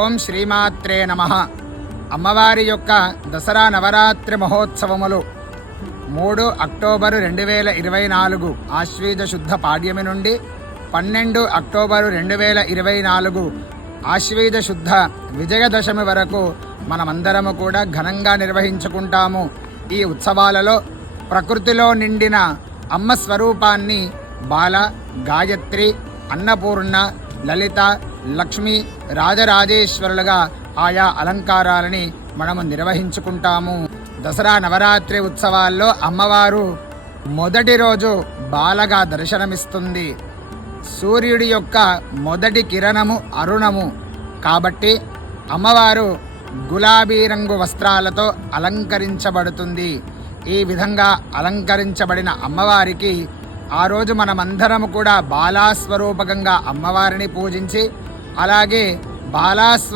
ఓం శ్రీమాత్రే నమః. అమ్మవారి యొక్క దసరా నవరాత్రి మహోత్సవములు 3 అక్టోబరు 2024 ఆశ్వీజ శుద్ధ పాడ్యమి నుండి 12 అక్టోబరు 2024 ఆశ్వీజ శుద్ధ విజయదశమి వరకు మనమందరము కూడా ఘనంగా నిర్వహించుకుంటాము. ఈ ఉత్సవాలలో ప్రకృతిలో నిండిన అమ్మ స్వరూపాన్ని బాల, గాయత్రి, అన్నపూర్ణ, లలిత, లక్ష్మి, రాజరాజేశ్వరులుగా ఆయా అలంకారాలని మనము నిర్వహించుకుంటాము. దసరా నవరాత్రి ఉత్సవాల్లో అమ్మవారు మొదటి రోజు బాలగా దర్శనమిస్తుంది. సూర్యుడి యొక్క మొదటి కిరణము అరుణము కాబట్టి అమ్మవారు గులాబీ రంగు వస్త్రాలతో అలంకరించబడుతుంది. ఈ విధంగా అలంకరించబడిన అమ్మవారికి ఆ రోజు మనమందరము కూడా బాలాస్వరూపకంగా అమ్మవారిని పూజించి అలాగే బాలాస్వ